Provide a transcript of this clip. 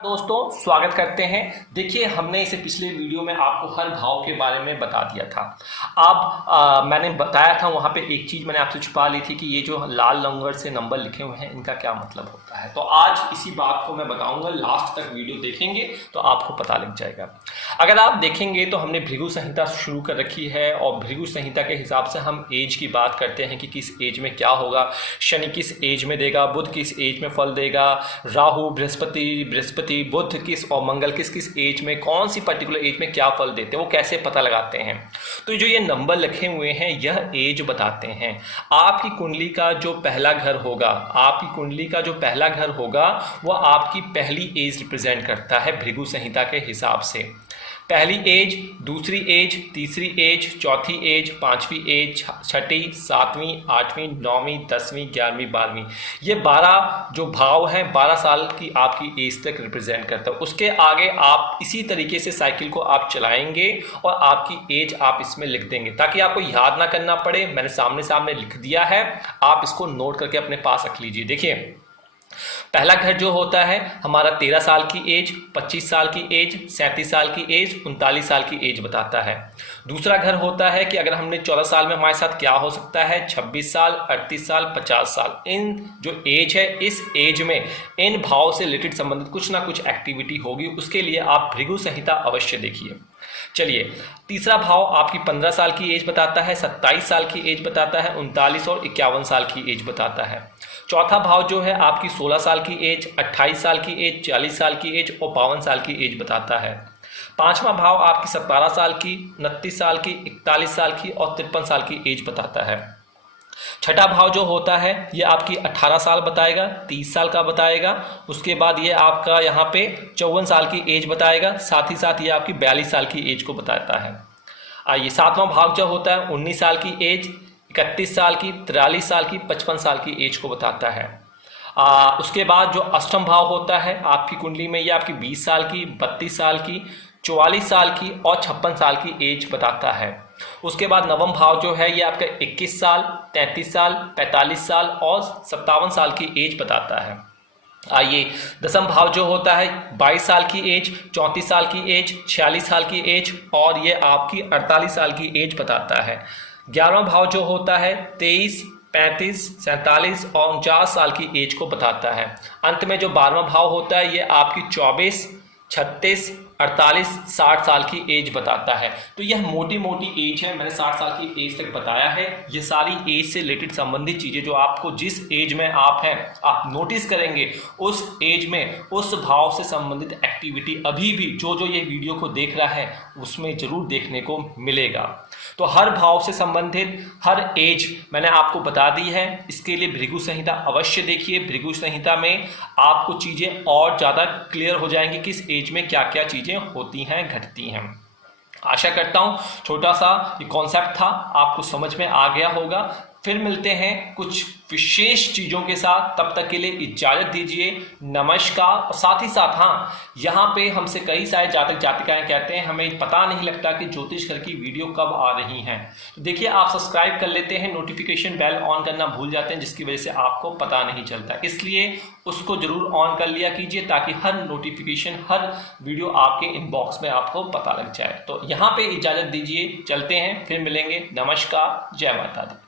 दोस्तों स्वागत करते हैं। देखिए हमने इसे पिछले वीडियो में आपको हर भाव के बारे में बता दिया था। अब मैंने बताया था वहाँ पे एक चीज़ मैंने आपसे छुपा ली थी कि ये जो लाल लंगर से नंबर लिखे हुए हैं इनका क्या मतलब होता है। तो आज इसी बात को मैं बताऊंगा, लास्ट तक वीडियो देखेंगे तो आपको पता लग जाएगा। अगर आप देखेंगे तो हमने भृगु संहिता शुरू कर रखी है और भृगु संहिता के हिसाब से हम एज की बात करते हैं कि किस एज में क्या होगा, शनि किस एज में देगा, बुध किस एज में फल देगा, राहु बृहस्पति बुध किस और मंगल किस किस एज में, कौन सी पर्टिकुलर एज में क्या फल देते हैं, वो कैसे पता लगाते हैं। तो जो ये नंबर लिखे हुए हैं यह एज बताते हैं। आपकी कुंडली का जो पहला घर होगा, आपकी कुंडली का जो पहला घर होगा वह आपकी पहली एज रिप्रेजेंट करता है भृगु संहिता के हिसाब से। पहली एज, दूसरी एज, तीसरी एज, चौथी एज, पांचवी एज, छठी, सातवीं, आठवीं, नौवीं, 10वीं, 11वीं, 12वीं, ये 12 जो भाव हैं 12 साल की आपकी एज तक रिप्रेजेंट करता है। उसके आगे आप इसी तरीके से साइकिल को आप चलाएंगे और आपकी एज आप इसमें लिख देंगे ताकि आपको याद ना करना पड़े। मैंने सामने लिख दिया है, आप इसको नोट करके अपने पास रख लीजिए। देखिए पहला घर जो होता है हमारा 13 साल की एज, 25 साल की एज, 37 साल की एज, 39 साल की एज बताता है। दूसरा घर होता है कि अगर हमने 14 साल में हमारे साथ क्या हो सकता है, 26 साल, 38 साल, 50 साल। इन जो एज है इस एज में इन भाव से रिलेटेड संबंधित कुछ ना कुछ एक्टिविटी होगी, उसके लिए आप भृगु संहिता अवश्य देखिए। चलिए तीसरा भाव आपकी 15 साल की एज बताता है, 27 साल की एज बताता है, 39 और 51 साल की एज बताता है। चौथा भाव जो है आपकी 16 साल की एज, 28 साल की एज, 40 साल की एज और 52 साल की एज बताता है। पांचवा भाव आपकी 17 साल की, 29 साल की, 41 साल की और 53 साल की एज बताता है। छठा भाव जो होता है ये आपकी 18 साल बताएगा, 30 साल का बताएगा। उसके बाद ये आपका यहाँ पे 54 साल की एज बताएगा, साथ ही साथ ये आपकी 42 साल की एज को बताता है। आइए सातवां भाव जो होता है 19 साल की एज, 31 साल की, 43 साल की, 55 साल की एज को बताता है। उसके बाद जो अष्टम भाव होता है आपकी कुंडली में ये आपकी 20 साल की, 32 साल की, 44 साल की और 56 साल की एज बताता है। उसके बाद नवम भाव जो है ये आपका 21 साल, 33 साल, 45 साल और 57 साल की एज बताता है। आइए दसम भाव जो होता है 22 साल की एज, 34 साल की एज, 46 साल की एज और ये आपकी 48 साल की एज बताता है। 11वां भाव जो होता है 23, 35, 47 और 49 साल की एज को बताता है। अंत में जो 12वां भाव होता है ये आपकी 24, 36, 48, 60 साल की एज बताता है। तो यह मोटी मोटी एज है, मैंने 60 साल की एज तक बताया है। ये सारी एज से रिलेटेड संबंधित चीज़ें जो आपको जिस एज में आप हैं आप नोटिस करेंगे उस एज में उस भाव से संबंधित एक्टिविटी अभी भी जो ये वीडियो को देख रहा है उसमें ज़रूर देखने को मिलेगा। तो हर भाव से संबंधित हर एज मैंने आपको बता दी है। इसके लिए भृगु संहिता अवश्य देखिए। भृगु संहिता में आपको चीज़ें और ज़्यादा क्लियर हो जाएंगी किस एज में क्या क्या चीज़ें होती हैं, घटती हैं। आशा करता हूँ छोटा सा ये कॉन्सेप्ट था आपको समझ में आ गया होगा। फिर मिलते हैं कुछ विशेष चीज़ों के साथ, तब तक के लिए इजाज़त दीजिए। नमस्कार। और साथ ही साथ हाँ, यहाँ पे हमसे कई सारे जातक जातिकाएं कहते हैं हमें पता नहीं लगता कि ज्योतिष घर की वीडियो कब आ रही हैं। तो देखिए आप सब्सक्राइब कर लेते हैं, नोटिफिकेशन बेल ऑन करना भूल जाते हैं जिसकी वजह से आपको पता नहीं चलता, इसलिए उसको ज़रूर ऑन कर लिया कीजिए ताकि हर नोटिफिकेशन हर वीडियो आपके इनबॉक्स में आपको पता लग जाए। तो यहाँ पर इजाज़त दीजिए, चलते हैं, फिर मिलेंगे। नमस्कार, जय माता दी।